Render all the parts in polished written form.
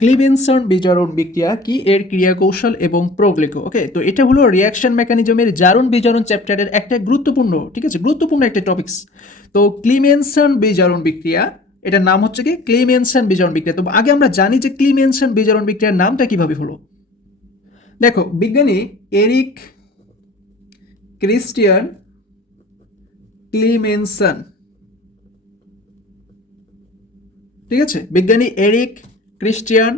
Clemmensen বিজারণ বিক্রিয়া কি, এর ক্রিয়া কৌশল এবং প্রোগ্লেক। ওকে, তো এটা হলো রিয়াকশন মেকানিজমের জারণ বিজারণ চ্যাপ্টারের একটা গুরুত্বপূর্ণ, ঠিক আছে, গুরুত্বপূর্ণ একটা টপিকস। তো ক্লিমেনসন বিজারণ বিক্রিয়া, এটার নাম হচ্ছে কি ক্লিমেনসন বিজারণ বিক্রিয়া। তো আগে আমরা জানি যে ক্লিমেনসন বিজারণ বিক্রিয়ার নামটা কিভাবে হলো। দেখো, বিজ্ঞানী এরিক ক্রিস্টিয়ান ক্লিমেনসন, ঠিক আছে, বিজ্ঞানী এরিক ক্রিস্টিয়ান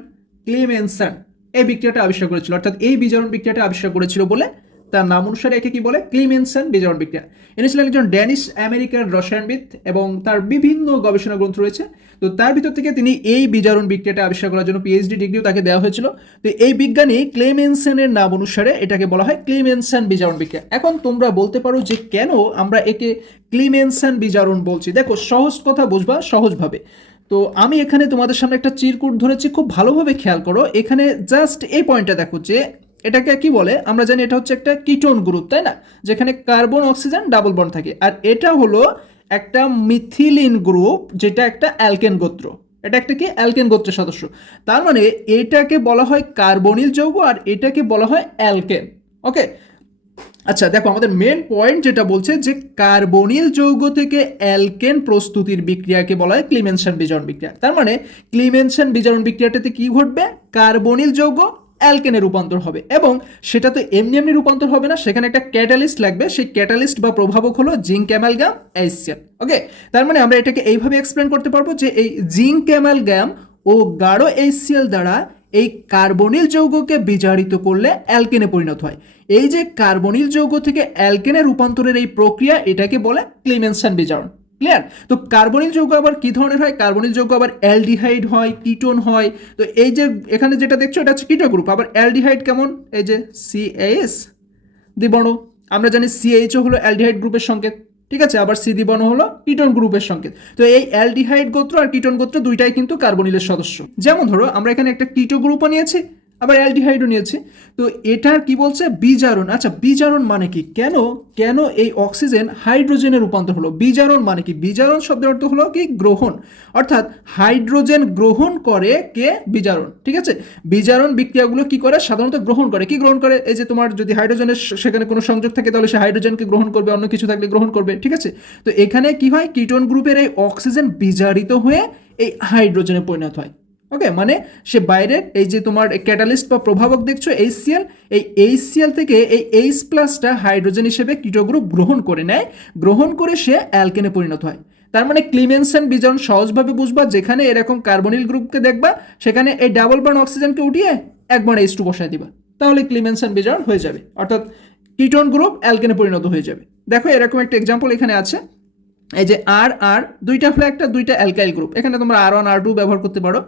ক্লিমেনসন এই বিক্রিয়াটা আবিষ্কার করেছিল, অর্থাৎ এই বিজারণ বিক্রিয়াটা আবিষ্কার করেছিল বলে তার নাম অনুসারে একে কি বলে, ক্লিমেনসন বিজারণ বিক্রিয়া। ইনি ছিলেন একজন ড্যানিশ আমেরিকান রসায়নবিদ এবং তার বিভিন্ন গবেষণা গ্রন্থ রয়েছে। তো তার ভিতর থেকে তিনি এই বিজারণ বিক্রিয়াটা আবিষ্কার করার জন্য পিএইচডি ডিগ্রিও তাকে দেওয়া হয়েছিল। তো এই বিজ্ঞানী ক্লেমেনসনের নাম অনুসারে এটাকে বলা হয় ক্লিমেনসন বিজারণ বিক্রিয়া। এখন তোমরা বলতে পারো যে কেন আমরা একে ক্লিমেনসন বিজারণ বলছি। দেখো, সহজ কথা বুঝবা সহজভাবে। তো আমি এখানে তোমাদের সামনে একটা চিরকুট ধরেছি, খুব ভালোভাবে খেয়াল করো। এখানে জাস্ট এই পয়েন্টটা দেখো যে এটাকে কি বলে। আমরা জানি এটা হচ্ছে একটা কিটোন গ্রুপ, তাই না, যেখানে কার্বন অক্সিজেন ডাবল বন্ড থাকে। আর এটা হলো একটা মিথিলিন গ্রুপ, যেটা একটা অ্যালকেন গোত্র। এটা একটা কি অ্যালকেন গোত্রের সদস্য। তার মানে এটাকে বলা হয় কার্বনিল যৌগ আর এটাকে বলা হয় অ্যালকেন। ওকে, আচ্ছা দেখো, আমাদের মেন পয়েন্ট যেটা বলছে যে কার্বনিল যৌগ থেকে অ্যালকেন প্রস্তুতির বিক্রিয়াকে বলা হয় ক্লিমেনসন বিজারণ বিক্রিয়া। তার মানে ক্লিমেনসন বিজারণ বিক্রিয়াটাতে কি ঘটবে, কার্বনিল যৌগ অ্যালকেনে রূপান্তর হবে, এবং সেটা তো এমনি এমনি রূপান্তর হবে না, সেখানে একটা ক্যাটালিস্ট লাগবে। সেই ক্যাটালিস্ট বা প্রভাবক হলো জিঙ্ক অ্যামালগাম HCl। ওকে, তার মানে আমরা এটাকে এইভাবে এক্সপ্লেন করতে পারবো যে এই জিঙ্ক অ্যামালগাম ও গাঢ় HCl দ্বারা এই কার্বনিল যৌগকে বিজারিত করলে অ্যালকেনে পরিণত হয়। এই যে কার্বনিল যৌগ থেকে অ্যালকেনে রূপান্তরের এই প্রক্রিয়া, এটাকে বলে ক্লিমেনসন বিজারণ। ক্লিয়ার? তো কার্বনিল যৌগ আবার কি ধরনের হয়, কার্বনিল যৌগ আবার অ্যালডিহাইড হয়, কিটোন হয়। তো এই যে এখানে যেটা দেখছো এটা হচ্ছে কিটো গ্রুপ। আবার অ্যালডিহাইড কেমন, এই যে CH দ্বিবর্ণ, আমরা জানি CHO হলো অ্যালডিহাইড গ্রুপের সংকেত, ঠিক আছে, আবার সি দ্বিবর্ণ হলো কিটোন গ্রুপের সংকেত। তো এই অ্যালডিহাইড গোত্র আর কিটোন গোত্র দুইটাই কিন্তু কার্বনিলের সদস্য। যেমন ধরো আমরা এখানে একটা কিটো গ্রুপও নিয়েছি, আবার অ্যালডিহাইডও নিয়েছি। তো এটার কি বলছে, বিজারণ। আচ্ছা, বিজারণ মানে কি, কেন কেন এই অক্সিজেন হাইড্রোজেনে রূপান্তর হলো, বিজারণ মানে কি, বিজারণ শব্দের অর্থ হলো কি গ্রহণ, অর্থাৎ হাইড্রোজেন গ্রহণ করে কে, বিজারণ। ঠিক আছে, বিজারণ বিক্রিয়াগুলো কি করে, সাধারণত গ্রহণ করে। কি গ্রহণ করে, এই যে তোমার যদি হাইড্রোজেনের সেখানে কোনো সংযোগ থাকে তাহলে সে হাইড্রোজেনকে গ্রহণ করবে, অন্য কিছু থাকলে গ্রহণ করবে। ঠিক আছে, তো এখানে কি হয়, কিটোন গ্রুপের এই অক্সিজেন বিজারিত হয়ে এই হাইড্রোজেনে পরিণত হয়। ওকে, মানে সে বাইরের এই যে তোমার ক্যাটালিস্ট বা প্রভাবক দেখছো HCl, এই HCl থেকে এই H+টা হাইড্রোজেন হিসেবে কিটো গ্রুপ গ্রহণ করে নেয়, গ্রহণ করে সে অ্যালকেনে পরিণত হয়। তার মানে ক্লিমেনসন বিজারণ সহজভাবে বুঝবা, যেখানে এরকম কার্বনিল গ্রুপকে দেখবা সেখানে এই ডাবল বন্ড অক্সিজেনকে উঠিয়ে একবার H2 বসায় দিবা, তাহলে ক্লিমেনসন বিজারণ হয়ে যাবে, অর্থাৎ কিটোন গ্রুপ অ্যালকেনে পরিণত হয়ে যাবে। দেখো এরকম একটা এক্সাম্পল এখানে আছে, এই যে আর দুইটা হলো একটা দুইটা অ্যালকাইল গ্রুপ, এখানে তোমরা R1 R2 ব্যবহার করতে পারো।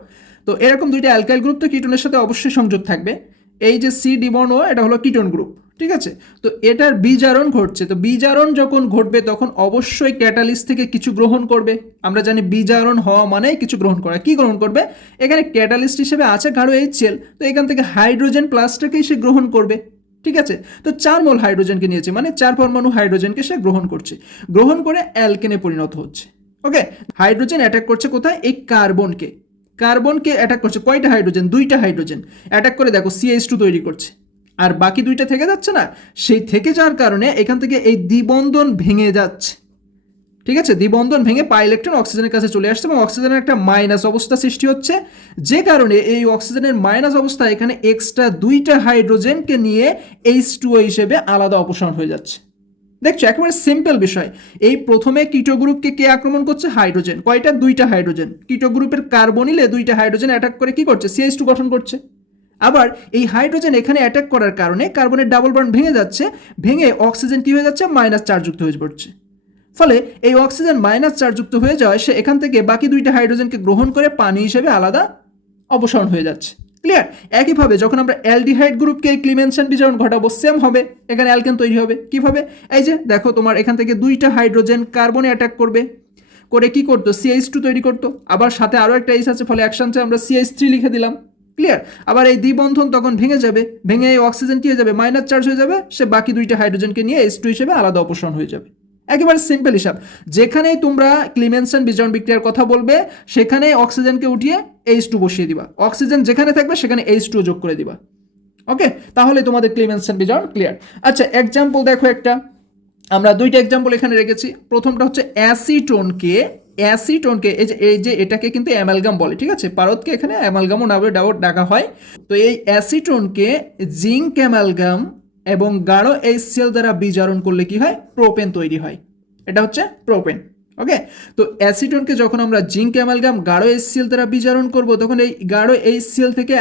তো এরকম দুইটা অ্যালকাইল গ্রুপ তো কিটোনের সাথে অবশ্যই সংযোগ থাকবে। এই যে C দ্বিবর্ণ, এটা হলো কিটোন গ্রুপ। ঠিক আছে, তো এটার বিজারণ ঘটছে। তো বিজারণ যখন ঘটবে তখন অবশ্যই ক্যাটালিস্ট থেকে কিছু গ্রহণ করবে। আমরা জানি বিজারণ হওয়া মানে কিছু গ্রহণ করা। কি গ্রহণ করবে, এখানে ক্যাটালিস্ট হিসেবে আছে গাঢ় HCl, তো এখান থেকে হাইড্রোজেন প্লাসটাকেই সে গ্রহণ করবে। ঠিক আছে, তো 4 মোল হাইড্রোজেনকে নিয়েছে, মানে 4 পরমাণু হাইড্রোজেনকে সে গ্রহণ করছে, গ্রহণ করে অ্যালকেনে পরিণত হচ্ছে। ওকে, হাইড্রোজেন অ্যাটাক করছে কোথায়, এই কার্বনকে, কার্বনকে অ্যাটাক করছে। কয়টা হাইড্রোজেন, দুইটা হাইড্রোজেন অ্যাটাক করে দেখো CH2 তৈরি করছে, আর বাকি দুইটা থেকে যাচ্ছে না, সেই থেকে যাওয়ার কারণে এখান থেকে এই দ্বিবন্ধন ভেঙে যাচ্ছে। ঠিক আছে, দ্বিবন্ধন ভেঙে পাই ইলেকট্রন অক্সিজেনের কাছে চলে আসছে এবং অক্সিজেনের একটা মাইনাস অবস্থা সৃষ্টি হচ্ছে, যে কারণে এই অক্সিজেনের মাইনাস অবস্থা এখানে এক্সট্রা দুইটা হাইড্রোজেনকে নিয়ে H2O হিসেবে আলাদা অপসারণ হয়ে যাচ্ছে। দেখছো, একেবারে সিম্পল বিষয়। এই প্রথমে কিটো গ্রুপকে কে আক্রমণ করছে, হাইড্রোজেন। কয়টা, দুইটা হাইড্রোজেন। কিটো গ্রুপের কার্বনিলে দুইটা হাইড্রোজেন অ্যাটাক করে কি করছে, CH2 গঠন করছে। আবার এই হাইড্রোজেন এখানে অ্যাটাক করার কারণে কার্বনের ডাবল বন্ড ভেঙে যাচ্ছে, ভেঙে অক্সিজেন কি হয়ে যাচ্ছে, মাইনাস চার্জযুক্ত হয়ে পড়ছে। ফলে এই অক্সিজেন মাইনাস চার্জযুক্ত হয়ে যাওয়ায় সে এখান থেকে বাকি দুইটা হাইড্রোজেনকে গ্রহণ করে পানি হিসেবে আলাদা অপসারণ হয়ে যাচ্ছে। ক্লিয়ার? একইভাবে যখন আমরা অ্যালডিহাইড গ্রুপকে ক্লিমেনসন বিজারণ ঘটাবো, সেম হবে, এখানে অ্যালকেন তৈরি হবে। কিভাবে, এই যে দেখো তোমার এখান থেকে দুইটা হাইড্রোজেন কার্বনে অ্যাটাক করবে, করে কি করতো, CH2 তৈরি করতো, আবার সাথে আরও একটা H আছে, ফলে একসাথে আমরা CH3 লিখে দিলাম। ক্লিয়ার? আবার এই দ্বিবন্ধন তখন ভেঙে যাবে, ভেঙে এই অক্সিজেন কি হয়ে যাবে, মাইনাস চার্জ হয়ে যাবে, সে বাকি দুইটা হাইড্রোজেনকে নিয়ে H2 হিসেবে আলাদা অপসারণ হয়ে যাবে। একেবারে সিম্পল হিসাব। যেখানেই তোমরা ক্লিমেনসন বিজারণ বিক্রিয়ার কথা বলবে সেখানে অক্সিজেনকে উঠিয়ে H2 বসিয়ে দিবা, অক্সিজেন যেখানে থাকবে সেখানে H2 যোগ করে দিবা। ওকে, তাহলে তোমাদের ক্লিমেনসন বিজারণ ক্লিয়ার। আচ্ছা, এক্সাম্পল দেখো একটা, আমরা দুইটা এক্সাম্পল এখানে রেখেছি। প্রথমটা হচ্ছে অ্যাসিটোনকে এই যে এটাকে কিন্তু অ্যামালগাম বলে, ঠিক আছে, পারদকে এখানে অ্যামালগামও নামে ডাকা হয়। তো এই অ্যাসিটোনকে জিঙ্ক অ্যামালগাম এবং গাঢ় HCl দ্বারা বিজারণ করলে কি হয়, প্রোপেন তৈরি হয়। এটা হচ্ছে প্রোপেন। ওকে, তো অ্যাসিটোনকে যখন আমরা জিঙ্ক অ্যামালগাম গাঢ় HCl দ্বারা বিজারণ করব তখন এই গাঢ় HCl থেকে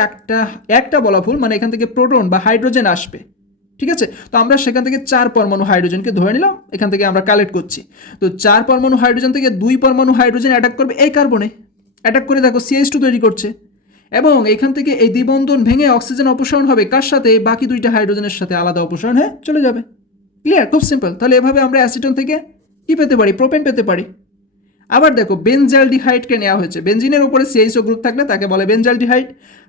একটা বলা ভুল, মানে এখান থেকে প্রোটন বা হাইড্রোজেন আসবে, ঠিক আছে। তো আমরা সেখান থেকে 4 পরমাণু হাইড্রোজেনকে ধরে নিলাম, এখান থেকে আমরা কালেক্ট করছি। তো 4 পরমাণু হাইড্রোজেন থেকে 2 পরমাণু হাইড্রোজেন অ্যাটাক করবে এই কার্বনে, অ্যাটাক করে দেখো CH2 তৈরি করছে, এবং এখান থেকে এই দ্বিবন্ধন ভেঙে অক্সিজেন অপসারণ হবে কার সাথে, বাকি দুইটা হাইড্রোজেনের সাথে আলাদা অপসারণ হয়ে চলে যাবে। ক্লিয়ার, খুব সিম্পল। তাহলে এভাবে আমরা অ্যাসিটন থেকে কি পেতে পারি, প্রোপেন পেতে পারি। আবার দেখো বেনজালডিহাইডকে নেওয়া হয়েছে, বেনজিনের উপরে CHO গ্রুপ থাকলে তাকে বলে বেনজালডিহাইড।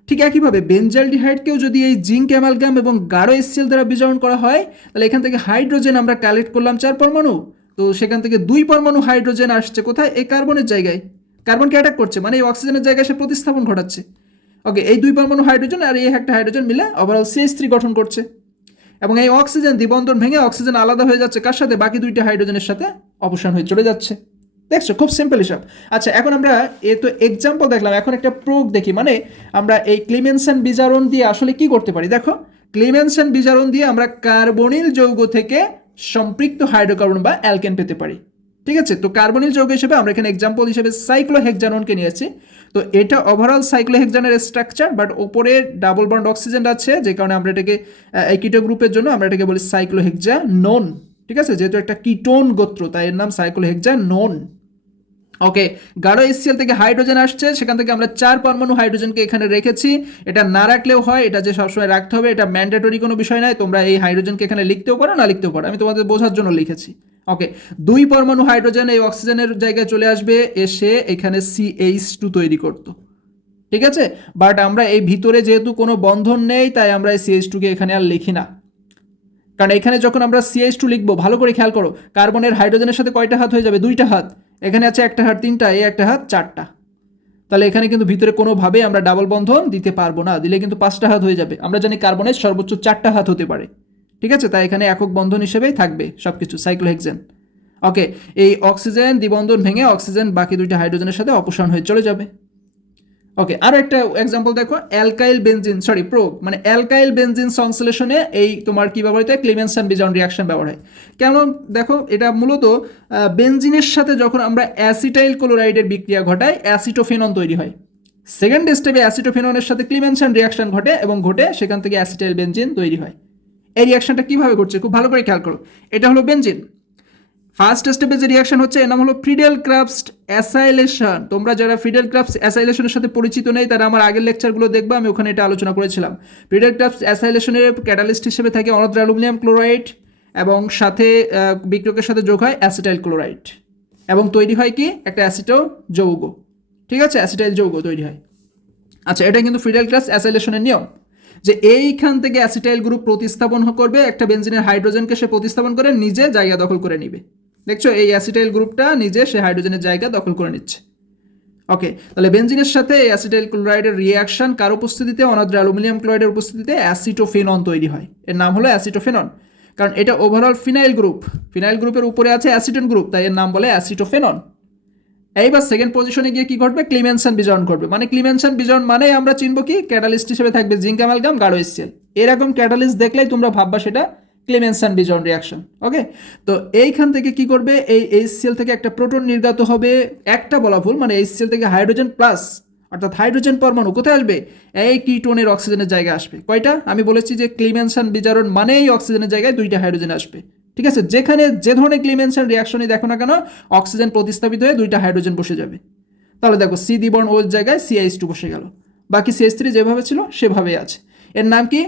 ঠিক একইভাবে বেনজালডিহাইডকেও যদি এই জিঙ্ক অ্যামালগাম এবং গাঢ় HCl দ্বারা বিজারণ করা হয় তাহলে এখান থেকে হাইড্রোজেন আমরা কালেক্ট করলাম 4 পরমাণু, তো সেখান থেকে 2 পরমাণু হাইড্রোজেন আসছে কোথায়, এই কার্বনের জায়গায়, কার্বনকে অ্যাটাক করছে, মানে এই অক্সিজেনের জায়গায় সে প্রতিস্থাপন ঘটাচ্ছে। ওকে, এই 2 পরমাণু হাইড্রোজেন আর এই একটা হাইড্রোজেন মিলে ওভারঅল CH3 গঠন করছে, এবং এই অক্সিজেন দ্বিবন্ধন ভেঙে অক্সিজেন আলাদা হয়ে যাচ্ছে কার সাথে, বাকি দুইটা হাইড্রোজেনের সাথে অপসারণ হয়ে চলে যাচ্ছে। দেখছো, খুব সিম্পল হিসাব। আচ্ছা, এখন আমরা তো এক্সাম্পল দেখলাম, এখন একটা প্রয়োগ দেখি, মানে আমরা এই ক্লিমেনসন বিজারণ দিয়ে আসলে কি করতে পারি। দেখো, ক্লিমেনসন বিজারণ দিয়ে আমরা কার্বনিল যৌগ থেকে সম্পৃক্ত হাইড্রোকার্বন বা অ্যালকেন পেতে পারি, ঠিক আছে। তো কার্বনিল যৌগ হিসেবে আমরা এখানে এক্সাম্পল হিসেবে সাইক্লোহেক্সাননকে নিয়েছি। তো এটা ওভারঅল সাইক্লোহেক্সানের স্ট্রাকচার, বাট ওপরে ডাবল বন্ড অক্সিজেন আছে, যে কারণে আমরা এটাকে এই কিটো গ্রুপের জন্য আমরা এটাকে বলি সাইক্লোহেক্সানন, ঠিক আছে, যেহেতু একটা কিটোন গোত্র তাই এর নাম সাইক্লোহেক্সানন। ওকে, গাঢ় HCl থেকে হাইড্রোজেন আসছে, সেখান থেকে আমরা 4 পরমাণু হাইড্রোজেনকে এখানে রেখেছি। এটা না রাখলেও হয়, এটা যে সবসময় রাখতে হবে এটা ম্যান্ডেটরি কোনো বিষয় নয়, তোমরা এই হাইড্রোজেনকে এখানে লিখতেও পারো না লিখতেও পারো, আমি তোমাদের বোঝার জন্য লিখেছি। ওকে, 2 পরমাণু হাইড্রোজেন এই অক্সিজেনের জায়গায় চলে আসবে, এসে এখানে CH2 তৈরি করতো, ঠিক আছে। বাট আমরা এই ভিতরে যেহেতু কোনো বন্ধন নেই তাই আমরা এই CH2 কে এখানে আর লিখি না, কারণ এখানে যখন আমরা CH2 লিখবো ভালো করে খেয়াল করো, কার্বনের হাইড্রোজেনের সাথে কয়টা হাত হয়ে যাবে, 2টা হাত, এখানে আছে একটা হাত 3টা, এই একটা হাত 4টা, তাহলে এখানে কিন্তু ভিতরে কোনোভাবেই আমরা ডাবল বন্ধন দিতে পারবো না, দিলে কিন্তু 5টা হাত হয়ে যাবে। আমরা জানি কার্বনের সর্বোচ্চ 4টা হাত হতে পারে, ঠিক আছে, তাই এখানে একক বন্ধন হিসেবেই থাকবে সবকিছু সাইক্লোহেক্সেন। ওকে, এই অক্সিজেন দ্বিবন্ধন ভেঙে অক্সিজেন বাকি দুইটা হাইড্রোজেনের সাথে অপসারণ হয়ে চলে যাবে। ওকে, আরো একটা এক্সাম্পল দেখো, অ্যালকাইল বেনজিন প্রোগ, মানে অ্যালকাইল বেনজিন সংশ্লেষণে এই তোমার কি ব্যবহৃত হয়, ক্লিমেনসন বিজারণ রিঅ্যাকশন ব্যবহার হয়। কেন দেখো, এটা মূলত বেনজিনের সাথে যখন আমরা অ্যাসিটাইল ক্লোরাইডের বিক্রিয়া ঘটাই অ্যাসিটোফেনন তৈরি হয়। সেকেন্ড স্টেপে অ্যাসিটোফেননের সাথে ক্লিমেনসন রিঅ্যাকশন ঘটে এবং ঘটে সেখান থেকে অ্যাসিটাইল বেনজিন তৈরি হয়। এই রিঅ্যাকশনটা কিভাবে ঘটছে খুব ভালো করে খেয়াল করো। এটা হলো বেনজিন, ফার্স্ট স্টেপে যে রিঅ্যাকশন হচ্ছে এর নাম হলো ফ্রিডেল ক্রাফটস অ্যাসাইলেশন। তোমরা যারা ফ্রিডেল ক্রাফটস অ্যাসাইলেশনের সাথে পরিচিত নেই তারা আমার আগের লেকচারগুলো দেখবা, আমি ওখানে এটা আলোচনা করেছিলাম। ফ্রিডেল ক্রাফটস অ্যাসাইলেশনের ক্যাটালিস্ট হিসেবে থাকে অনদ্র অ্যালুমিনিয়াম ক্লোরাইড এবং সাথে বিক্রিয়কের সাথে যোগ হয় অ্যাসিটাইল ক্লোরাইড এবং তৈরি হয় কি একটা অ্যাসিটো যৌগ, ঠিক আছে, অ্যাসিটাইল যৌগ তৈরি হয়। আচ্ছা, এটা কিন্তু ফ্রিডেল ক্রাফটস অ্যাসাইলেশনের নিয়ম, যে এইখান থেকে অ্যাসিটাইল গ্রুপ প্রতিস্থাপন করবে, একটা বেনজিনের হাইড্রোজেনকে সে প্রতিস্থাপন করে নিজে জায়গা দখল করে নিবে। দেখছো, এই অ্যাসিটাইল গ্রুপটা নিজে সে হাইড্রোজেনের জায়গা দখল করে নিচ্ছে। ওকে, তাহলে বেনজিনের সাথে এই অ্যাসিটাইল ক্লোরাইডের রিঅ্যাকশন কার উপস্থিতিতে, অনদ্র অ্যালুমিনিয়াম ক্লোরাইডের উপস্থিতিতে অ্যাসিটোফেনন তৈরি হয়। এর নাম হলো অ্যাসিটোফেনন, কারণ এটা ওভারঅল ফিনাইল গ্রুপ, ফিনাইল গ্রুপের উপরে আছে অ্যাসিটোন গ্রুপ, তাই এর নাম বলে অ্যাসিটোফেনন। এইবার সেকেন্ড পজিশনে গিয়ে কি ঘটবে, ক্লিমেনসন বিজারণ ঘটবে। মানে ক্লিমেনসন বিজারণ মানে আমরা চিনব কি, ক্যাটালিস্ট হিসেবে থাকবে জিঙ্ক অ্যামালগাম গাঢ় HCl, এরকম ক্যাটালিস্ট দেখলেই তোমরা ভাববা সেটা ক্লিমেনসন বিজারণ রিঅ্যাকশন। ওকে, তো এইখান থেকে কি করবে, এই HCl থেকে একটা প্রোটন নির্গত হবে, একটা বলা ভুল, মানে HCl থেকে হাইড্রোজেন প্লাস অর্থাৎ হাইড্রোজেন পরমাণু কোথায় আসবে, এই কিটোনের অক্সিজেনের জায়গায় আসবে। কয়টা, আমি বলেছি যে ক্লিমেনসন বিজারণ মানেই অক্সিজেনের জায়গায় 2টা হাইড্রোজেন আসবে, ঠিক আছে। যেখানে যে ধরনের ক্লিমেনসন রিঅ্যাকশনই দেখো না কেন অক্সিজেন প্রতিস্থাপিত হয়ে 2টা হাইড্রোজেন বসে যাবে। তাহলে দেখো সি দ্বিবর্ণ ওর জায়গায় CH2 বসে গেল, বাকি CH3 যেভাবে ছিল সেভাবেই আছে। এর নাম কি,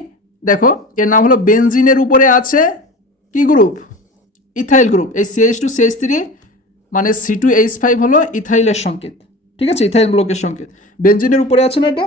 দেখো এর নাম হলো বেনজিনের উপরে আছে কি গ্রুপ, ইথাইল গ্রুপ। এই CH2 CH3 মানে C2H5 হলো ইথাইলের সংকেত, ঠিক আছে, ইথাইল ব্লকের সংকেত। বেনজিনের উপরে আছে না এটা,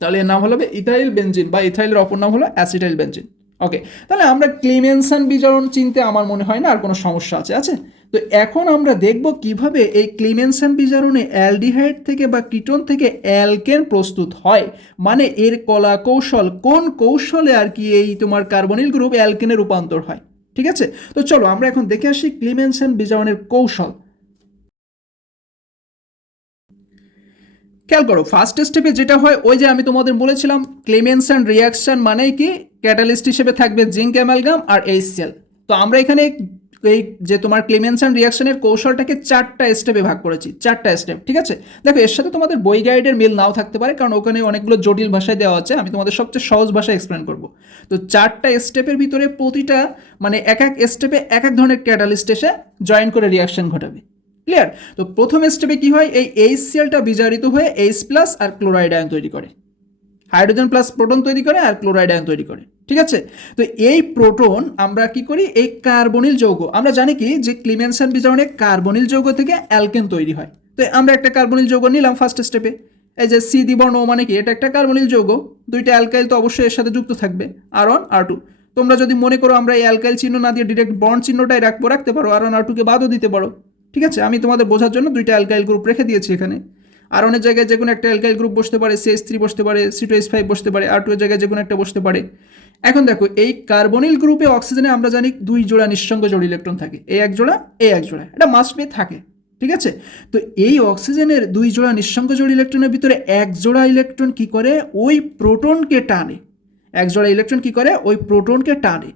তাহলে এর নাম হলো ইথাইল বেনজিন বা ইথাইলের অপর নাম হলো অ্যাসিটাইল বেনজিন। ওকে, তাহলে আমরা ক্লিমেনসন বিজারণ চিনতে আমার মনে হয় না আর কোনো সমস্যা আছে। তো এখন আমরা দেখব কিভাবে এই ক্লিমেনসন বিজারণে অ্যালডিহাইড থেকে বা কিটোন থেকে অ্যালকেন প্রস্তুত হয়, মানে এর কলা কৌশল, কোন কৌশলে আর কি এই তোমার কার্বনিল গ্রুপ অ্যালকেনে রূপান্তর হয়। ঠিক আছে, তো চলো আমরা এখন দেখে আসি ক্লিমেনসন বিজারণের কৌশল। খেয়াল করো, ফার্স্ট স্টেপে যেটা হয় ওই যে আমি তোমাদের বলেছিলাম ক্লিমেনসন রিয়াকশন মানে কি, ক্যাটালিস্ট হিসেবে থাকবে জিঙ্ক অ্যামালগাম আর HCl। তো আমরা এখানে এই যে তোমার ক্লিমেনসন রিয়াকশনের কৌশলটাকে 4টা স্টেপে ভাগ করেছি, 4টা স্টেপ। ঠিক আছে, দেখো এর সাথে তোমাদের বই গাইডের মিল নাও থাকতে পারে, কারণ ওখানে অনেকগুলো জটিল ভাষায় দেওয়া আছে, আমি তোমাদের সবচেয়ে সহজ ভাষায় এক্সপ্লেন করব। তো 4টা স্টেপের ভিতরে প্রতিটা মানে এক এক স্টেপে এক এক ধরনের ক্যাটালিস্ট এসে জয়েন করে রিয়াকশন ঘটাবে। ক্লিয়ার? তো প্রথম স্টেপে কি হয়, এই HClটা বিজারিত হয়ে H+ আর ক্লোরাইড আয়ন তৈরি করে, হাইড্রোজেন প্লাস প্রোটন তৈরি করে আর ক্লোরাইড আয়ন তৈরি করে। ঠিক আছে, তো এই প্রোটন আমরা কি করি, এই কার্বনিল যৌগ, আমরা জানি কি যে ক্লিমেনসন বিজারণে কার্বনিল যৌগ থেকে অ্যালকেন তৈরি হয়। তো আমরা একটা কার্বনিল যৌগ নিলাম ফার্স্ট স্টেপে, এই যে C দ্বিবর্ণ মানে কি, এটা একটা কার্বনিল যৌগ, দুইটা অ্যালকাইল তো অবশ্যই এর সাথে যুক্ত থাকবে, R1 R2। তোমরা যদি মনে করো আমরা এই অ্যালকাইল চিহ্ন না দিয়ে ডিরেক্ট বন্ড চিহ্নটাই রাখতে পারো, R1 R2 কে বাদও দিতে পারো। ঠিক আছে, আমি তোমাদের বোঝার জন্য দুইটা অ্যালকাইল গ্রুপ রেখে দিয়েছি এখানে। আর অনেক জায়গায় যে কোনো একটা অ্যালকাইল গ্রুপ বসতে পারে, CH3 বসতে পারে, C2H5 বসতে পারে, R2 এর জায়গায় যে কোনো একটা বসতে পারে। এখন দেখো এই কার্বনিল গ্রুপে অক্সিজেনে আমরা জানি 2 জোড়া নিঃসঙ্গ জোড় ইলেকট্রন থাকে, এই এক জোড়া এই এক জোড়া, এটা মাস্ট বি থাকে। ঠিক আছে, তো এই অক্সিজেনের 2 জোড়া নিঃসঙ্গ জোড় ইলেকট্রনের ভিতরে এক জোড়া ইলেকট্রন কি করে, ওই প্রোটনকে টানে। এক জোড়া ইলেকট্রন কি করে, ওই প্রোটনকে টানে,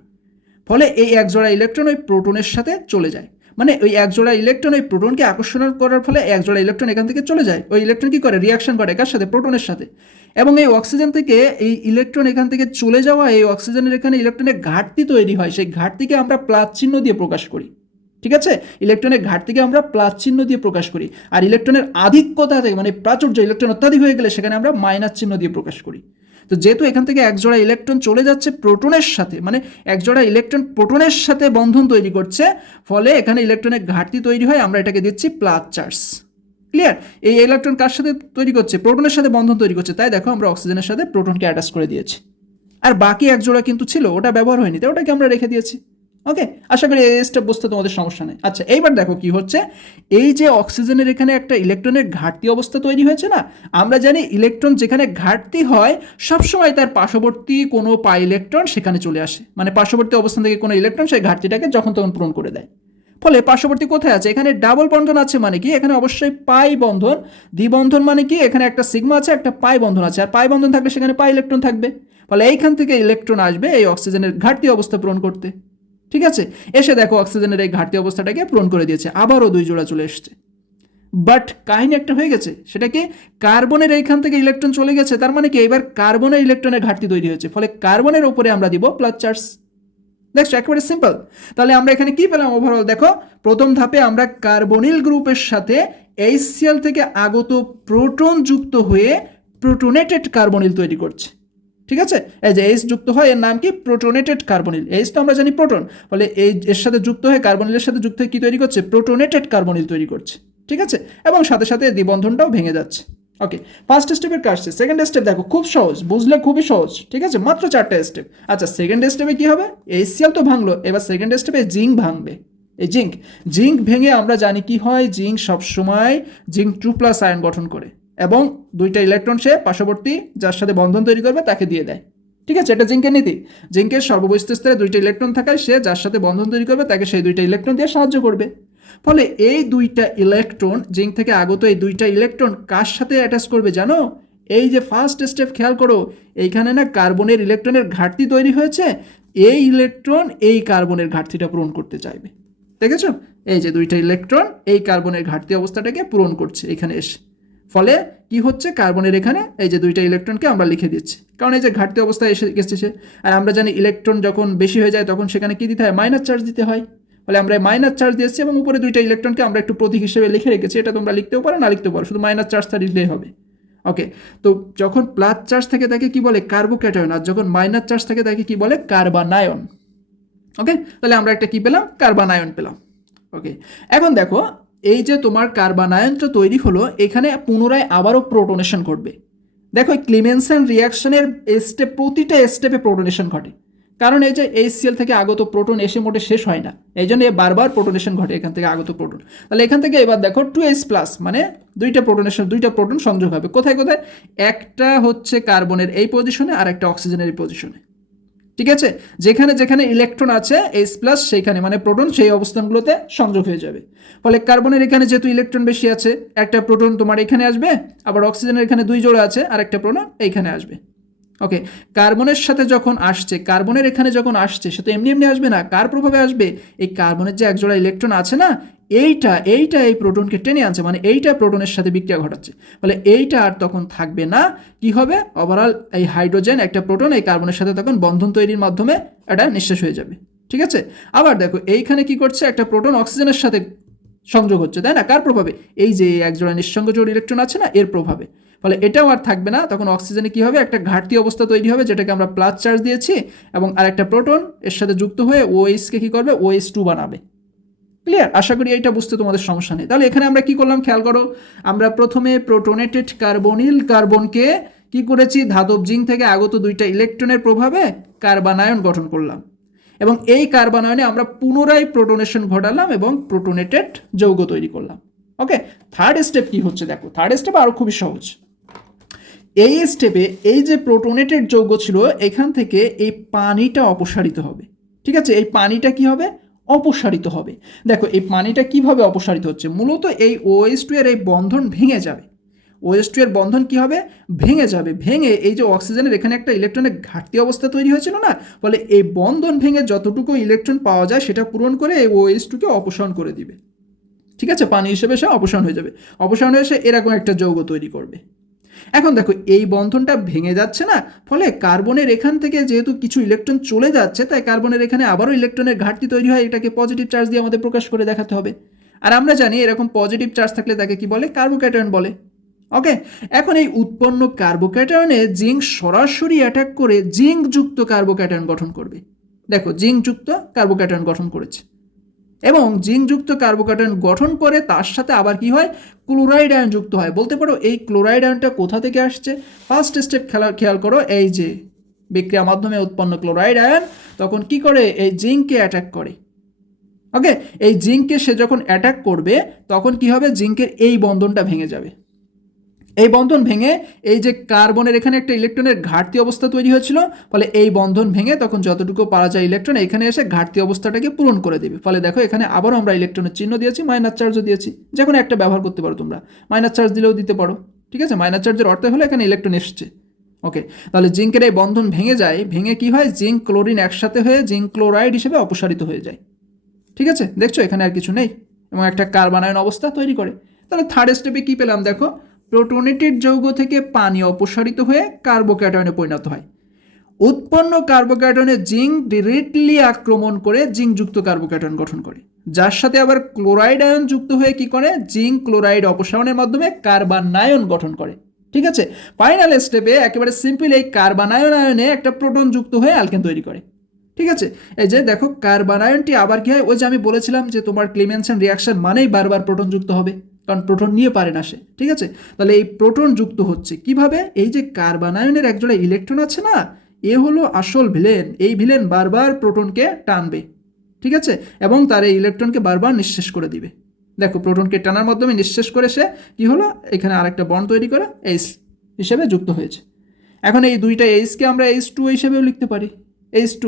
ফলে এই এক জোড়া ইলেকট্রন ওই প্রোটনের সাথে চলে যায়। মানে ওই এক জোড়া ইলেকট্রন ওই প্রোটনকে আকর্ষণ করার ফলে এক জোড়া ইলেকট্রন এখান থেকে চলে যায়, ওই ইলেকট্রন কি করে, রিয়াকশন করে কার সাথে, প্রোটনের সাথে। এবং এই অক্সিজেন থেকে এই ইলেকট্রন এখান থেকে চলে যাওয়া, এই অক্সিজেনের এখানে ইলেকট্রনের ঘাটতি তৈরি হয়, সেই ঘাটতিকে আমরা প্লাস চিহ্ন দিয়ে প্রকাশ করি। ঠিক আছে, ইলেকট্রনের ঘাটতিকে আমরা প্লাস চিহ্ন দিয়ে প্রকাশ করি, আর ইলেকট্রনের আধিক্যতা থেকে মানে প্রাচুর্য, ইলেকট্রন অত্যাধিক হয়ে গেলে সেখানে আমরা মাইনাস চিহ্ন দিয়ে প্রকাশ করি। তো যেহেতু এখান থেকে এক জোড়া ইলেকট্রন চলে যাচ্ছে প্রোটনের সাথে, মানে এক জোড়া ইলেকট্রন প্রোটনের সাথে বন্ধন তৈরি করছে, ফলে এখানে ইলেকট্রনের ঘাটতি তৈরি হয়, আমরা এটাকে দিচ্ছি প্লাস চার্জ। ক্লিয়ার? এই ইলেকট্রন কার সাথে তৈরি করছে, প্রোটনের সাথে বন্ধন তৈরি করছে, তাই দেখো আমরা অক্সিজেনের সাথে প্রোটনকে অ্যাটাচ করে দিয়েছি। আর বাকি এক জোড়া কিন্তু ছিল, ওটা ব্যবহার হয়নি, তাই ওটাকে আমরা রেখে দিয়েছি। ওকে, আশা করি এই স্টেপ বুঝতে তোমাদের সমস্যা নেই। আচ্ছা, এইবার দেখো কি হচ্ছে, এই যে অক্সিজেনের এখানে একটা ইলেকট্রনের ঘাটতি অবস্থা তৈরি হয়েছে না, আমরা জানি ইলেকট্রন যেখানে ঘাটতি হয় সবসময় তার পার্শ্ববর্তী কোনো পাই ইলেকট্রন সেখানে চলে আসে, মানে পার্শ্ববর্তী অবস্থান থেকে কোনো ইলেকট্রন সেই ঘাটতিটাকে যখন তখন পূরণ করে দেয়। ফলে পার্শ্ববর্তী কোথায় আছে, এখানে ডাবল বন্ধন আছে, মানে কি এখানে অবশ্যই পাই বন্ধন, দ্বিবন্ধন মানে কি এখানে একটা সিগমা আছে, একটা পাই বন্ধন আছে, আর পাই বন্ধন থাকলে সেখানে পাই ইলেকট্রন থাকবে, ফলে এইখান থেকে ইলেকট্রন আসবে এই অক্সিজেনের ঘাটতি অবস্থা পূরণ করতে। ঠিক আছে, এসে দেখো অক্সিজেনের এই ঘাটতি অবস্থাটাকে পূরণ করে দিয়েছে, আবারও 2 জোড়া চলে এসছে। বাট কাহিনী একটা হয়ে গেছে, সেটা কি, কার্বনের এইখান থেকে ইলেকট্রন চলে গেছে, তার মানে কি এবার কার্বনের ইলেকট্রনের ঘাটতি তৈরি হয়েছে, ফলে কার্বনের উপরে আমরা দিব প্লাস চার্জ। দেখছো, একেবারে সিম্পল। তাহলে আমরা এখানে কি পেলাম ওভারঅল, দেখো প্রথম ধাপে আমরা কার্বনিল গ্রুপের সাথে HCl থেকে আগত প্রোটন যুক্ত হয়ে প্রোটোনেটেড কার্বনিল তৈরি করছে। ঠিক আছে, এই যে H যুক্ত হয় এর নাম কি, প্রোটোনেটেড কার্বনিল। H তো আমরা জানি প্রোটন, ফলে এই এর সাথে যুক্ত হয়ে কার্বনিলের সাথে যুক্ত হয়ে কি তৈরি করছে, প্রোটোনেটেড কার্বনিল তৈরি করছে। ঠিক আছে, এবং সাথে সাথে দ্বিবন্ধনটাও ভেঙে যাচ্ছে। ওকে, ফার্স্ট স্টেপের কাজ শেষ। সেকেন্ড স্টেপ দেখো, খুব সহজ, বুঝলে খুবই সহজ। ঠিক আছে, মাত্র 4টা স্টেপ। আচ্ছা, সেকেন্ড স্টেপে কি হবে, HCl তো ভাঙলো, এবার সেকেন্ড স্টেপে জিঙ্ক ভাঙবে। এই জিঙ্ক ভেঙে আমরা জানি কি হয়, জিঙ্ক সবসময় জিঙ্ক 2+ আয়ন গঠন করে এবং 2টা ইলেকট্রন সে পার্শ্ববর্তী যার সাথে বন্ধন তৈরি করবে তাকে দিয়ে দেয়। ঠিক আছে, এটা জিঙ্কের নীতি। জিঙ্কের সর্ববহিস্থ স্তরে 2টা ইলেকট্রন থাকায় সে যার সাথে বন্ধন তৈরি করবে তাকে সেই 2টা ইলেকট্রন দিয়ে সাহায্য করবে। ফলে এই 2টা ইলেকট্রন, জিঙ্ক থেকে আগত এই 2টা ইলেকট্রন কার সাথে অ্যাটাচ করবে জানো, এই যে ফার্স্ট স্টেপ খেয়াল করো, এইখানে না কার্বনের ইলেকট্রনের ঘাটতি তৈরি হয়েছে, এই ইলেকট্রন এই কার্বনের ঘাটতিটা পূরণ করতে চাইবে। দেখেছো, এই যে 2টা ইলেকট্রন এই কার্বনের ঘাটতি অবস্থাটাকে পূরণ করছে এখানে এসে, ফলে কি হচ্ছে, কার্বনের এখানে এই যে 2টা ইলেকট্রনকে আমরা লিখে দিচ্ছি, কারণ এই যে ঘাটতি অবস্থায় এসে গেছে। আর আমরা জানি ইলেকট্রন যখন বেশি হয়ে যায় তখন সেখানে কি দিতে হয়, মাইনাস চার্জ দিতে হয়, ফলে আমরা মাইনাস চার্জ দিয়েছি এবং উপরে 2টা ইলেকট্রনকে আমরা একটু প্রতীক হিসেবে লিখে রেখেছি। এটা তোমরা লিখতেও পারো না লিখতেও পারো, শুধু মাইনাস চার্জটা দিলেই হবে। ওকে, তো যখন প্লাস চার্জ থাকে তাকে কি বলে, কার্বোক্যাটায়ন, আর যখন মাইনাস চার্জ থাকে তাকে কি বলে, কার্বানায়ন। ওকে, তাহলে আমরা একটা কি পেলাম, কার্বানায়ন পেলাম। ওকে, এখন দেখো এই যে তোমার কার্বানায়নটা তৈরি হলো, এখানে পুনরায় আবারও প্রোটোনেশন ঘটবে। দেখো ক্লিমেনসন রিয়াকশনের স্টেপ, প্রতিটা স্টেপে প্রোটোনেশন ঘটে। কারণ এই যে HCl থেকে আগত প্রোটন এসে মোটে শেষ হয় না, এই জন্য বারবার প্রোটনেশন ঘটে এখান থেকে আগত প্রোটন। তাহলে এখান থেকে এবার দেখো 2H+ মানে দুইটা প্রোটন সংযোগ হবে কোথায় কোথায়, একটা হচ্ছে কার্বনের এই পজিশনে আর একটা অক্সিজেনের এই পজিশনে। ঠিক আছে, যেখানে যেখানে ইলেকট্রন আছে H+ সেইখানে মানে প্রোটন সেই অবস্থানগুলোতে সংযোগ হয়ে যাবে। ফলে কার্বনের এখানে যেহেতু ইলেকট্রন বেশি আছে, একটা প্রোটন তোমার এখানে আসবে, আবার অক্সিজেনের এখানে 2 জোড়া আছে আর একটা প্রোটন এইখানে আসবে। ওকে, কার্বনের সাথে যখন আসছে, কার্বনের এখানে যখন আসছে, সে তো এমনি এমনি আসবে না, কার প্রভাবে আসবে, এই কার্বনের যে এক জোড়া ইলেকট্রন আছে না, এইটা এই প্রোটনকে টেনে আনছে, মানে এইটা প্রোটনের সাথে বিক্রিয়া ঘটাচ্ছে। ফলে এইটা আর তখন থাকবে না, কি হবে, ওভারঅল এই হাইড্রোজেন একটা প্রোটন এই কার্বনের সাথে তখন বন্ধন তৈরির মাধ্যমে এটা নিঃশেষ হয়ে যাবে। ঠিক আছে, আবার দেখো এইখানে কি করছে, একটা প্রোটন অক্সিজেনের সাথে সংযোগ হচ্ছে, তাই না, কার প্রভাবে, এই যে এক জোড়া নিঃসংযোজক ইলেকট্রন আছে না এর প্রভাবে। ফলে এটাও আর থাকবে না, তখন অক্সিজেনে কি হবে, একটা ঘাটতি অবস্থা তৈরি হবে, যেটাকে আমরা প্লাস চার্জ দিয়েছি, এবং আরেকটা প্রোটন এর সাথে যুক্ত হয়ে OH কে কি করবে, OH2 বানাবে। ক্লিয়ার, আশা করি এইটা বুঝতে তোমাদের সমস্যা নেই। তাহলে এখানে আমরা কি করলাম খেয়াল করো, আমরা প্রথমে প্রোটনেটেড কার্বনিল কার্বনকে কি করেছি, ধাতব জিঙ্ক থেকে আগত দুইটা ইলেকট্রনের প্রভাবে কার্বানায়ন গঠন করলাম, এবং এই কার্বানায়নে আমরা পুনরায় প্রোটনেশন ঘটালাম এবং প্রোটনেটেড যৌগ তৈরি করলাম। ওকে, থার্ড স্টেপ কি হচ্ছে দেখো, থার্ড স্টেপ আরো খুবই সহজ। এই স্টেপে এই যে প্রোটনেটেড যৌগ ছিল এখান থেকে এই পানিটা অপসারিত হবে। ঠিক আছে, এই পানিটা কি হবে, অপসারিত হবে। দেখো এই পানিটা কিভাবে অপসারিত হচ্ছে, মূলত এই OH2 এর এই বন্ধন ভেঙে যাবে, OH2 এর বন্ধন কি হবে, ভেঙে যাবে, ভেঙে এই যে অক্সিজেনের এখানে একটা ইলেকট্রনের ঘাটতি অবস্থা তৈরি হয়েছিল না, ফলে এই বন্ধন ভেঙে যতটুকু ইলেকট্রন পাওয়া যায় সেটা পূরণ করে এই OH2 কে অপসারণ করে দিবে। ঠিক আছে, পানি হিসেবে সে অপসারণ হয়ে যাবে, অপসারণ হয়ে সে এরকম একটা যৌগ তৈরি করবে। এখন দেখো এই বন্ধনটা ভেঙে যাচ্ছে না, ফলে কার্বনের এখান থেকে যেহেতু কিছু ইলেকট্রন চলে যাচ্ছে, তাই কার্বনের এখানে আবারও ইলেকট্রনের ঘাটতি তৈরি হয়, এটাকে পজিটিভ চার্জ দিয়ে আমাদের প্রকাশ করে দেখাতে হবে। আর আমরা জানি এরকম পজিটিভ চার্জ থাকলে তাকে কি বলে, কার্বোক্যাটায়ন বলে। ওকে, এখন এই উৎপন্ন কার্বোক্যাটায়নে জিঙ্ক সরাসরি অ্যাটাক করে জিঙ্ক যুক্ত কার্বোক্যাটায়ন গঠন করবে। দেখো জিঙ্ক যুক্ত কার্বোক্যাটায়ন গঠন করেছে, এবং জিঙ্কযুক্ত কার্বোক্যাটায়ন গঠন করে তার সাথে আবার কি হয়, ক্লোরাইড আয়ন যুক্ত হয়। বলতে পারো এই ক্লোরাইড আয়নটা কোথা থেকে আসছে, ফার্স্ট স্টেপ খেয়াল করো, এই যে বিক্রিয়া মাধ্যমে উৎপন্ন ক্লোরাইড আয়ন তখন কি করে, এই জিঙ্ককে অ্যাটাক করে। ওকে, এই জিঙ্ককে সে যখন অ্যাটাক করবে তখন কি হবে, জিঙ্কের এই বন্ধনটা ভেঙে যাবে। এই বন্ধন ভেঙে এই যে কার্বনের এখানে একটা ইলেকট্রনের ঘাটতি অবস্থা তৈরি হয়েছিল, ফলে এই বন্ধন ভেঙে তখন যতটুকু পাওয়া যায় ইলেকট্রন এখানে এসে ঘাটতি অবস্থাটাকে পূরণ করে দেবে। ফলে দেখো এখানে আবারও আমরা ইলেকট্রনের চিহ্ন দিয়েছি, মাইনাস চার্জও দিয়েছি, যে কোনো একটা ব্যবহার করতে পারো তোমরা, মাইনাস চার্জ দিলেও দিতে পারো। ঠিক আছে, মাইনাস চার্জের অর্থ হলো এখানে ইলেকট্রন এসছে। ওকে, তাহলে জিঙ্কের এই বন্ধন ভেঙে যায়, ভেঙে কি হয়, জিঙ্ক ক্লোরিন একসাথে হয়ে জিঙ্ক ক্লোরাইড হিসেবে অপসারিত হয়ে যায়। ঠিক আছে, দেখছো এখানে আর কিছু নেই, এবং একটা কার্বনায়ন অবস্থা তৈরি করে। তাহলে থার্ড স্টেপে কি পেলাম দেখো, প্রোটনেটেড যৌগ থেকে পানি অপসারিত হয়ে কার্বোক্যাটায়নে পরিণত হয়। উৎপন্ন কার্বোক্যাটায়নে জিঙ্ক ডিরেক্টলি আক্রমণ করে জিঙ্কযুক্ত কার্বোক্যাটায়ন গঠন করে, যার সাথে আবার ক্লোরাইড আয়ন যুক্ত হয়ে কি করে, জিঙ্ক ক্লোরাইড অপসারণের মাধ্যমে কার্বানায়ন গঠন করে। ঠিক আছে, ফাইনাল স্টেপে একেবারে সিম্পল এই কার্বানায়ন আয়নে একটা প্রোটন যুক্ত হয়ে অ্যালকেন তৈরি করে। ঠিক আছে, এই যে দেখো কার্বানায়নটি আবার কি হয়, ওই যে আমি বলেছিলাম যে তোমার ক্লিমেনসন রিয়াকশন মানেই বারবার প্রোটন যুক্ত হবে, কারণ প্রোটন নিয়ে পারে না সে। ঠিক আছে, তাহলে এই প্রোটন যুক্ত হচ্ছে কিভাবে, এই যে কার্বানায়নের একজোড়া ইলেকট্রন আছে না, এ হলো আসল ভিলেন, এই ভিলেন বারবার প্রোটনকে টানবে। ঠিক আছে, এবং তার এই ইলেকট্রনকে বারবার নিঃশেষ করে দিবে। দেখো প্রোটনকে টানার মাধ্যমে নিঃশেষ করে সে কি হলো, এখানে আরেকটা বন্ড তৈরি করে H হিসেবে যুক্ত হয়েছে। এখন এই দুইটা Hকে আমরা H2 হিসেবেও লিখতে পারি, H2।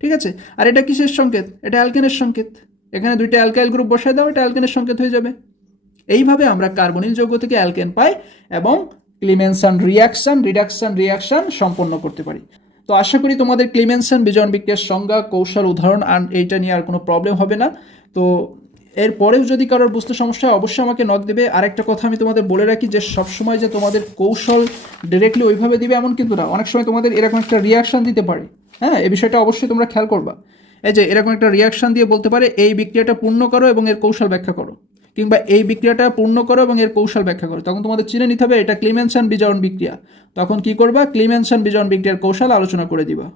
ঠিক আছে, আর এটা কিসের সংকেত, এটা অ্যালকেনের সংকেত, এখানে দুইটা অ্যালকাইল গ্রুপ বসায় দাও, এটা অ্যালকেনের সংকেত হয়ে যাবে। এইভাবে আমরা কার্বনিল যৌগ থেকে অ্যালকেন পাই এবং ক্লিমেনসন রিডাকশন সম্পন্ন করতে পারি। তো আশা করি তোমাদের ক্লিমেনসন বিজয়ন বিক্রিয়ার সংজ্ঞা, কৌশল, উদাহরণ আর এইটা নিয়ে আর কোনো প্রবলেম হবে না। তো এরপরেও যদি কারোর বুঝতে সমস্যা হয় অবশ্যই আমাকে নক দেবে। আরেকটা কথা আমি তোমাদের বলে রাখি যে সবসময় যে তোমাদের কৌশল ডিরেক্টলি ওইভাবে দিবে এমন কিন্তু না, অনেক সময় তোমাদের এরকম একটা রিয়াকশান দিতে পারে। হ্যাঁ, এই বিষয়টা অবশ্যই তোমরা খেয়াল করবা। এই যে এরকম একটা রিয়াকশান দিয়ে বলতে পারে এই বিক্রিয়াটা পূর্ণ করো এবং এর কৌশল ব্যাখ্যা করো, কিংবা এই বিক্রিয়াটা পূর্ণ করো এবং এর কৌশল ব্যাখ্যা করো। তখন তোমাদের চিনে নিতে হবে এটা ক্লিমেনসন বিজয়ন বিক্রিয়া। তখন কি করবা, ক্লিমেনসন বিজয়ন বিক্রিয়ার কৌশল আলোচনা করে দিবা।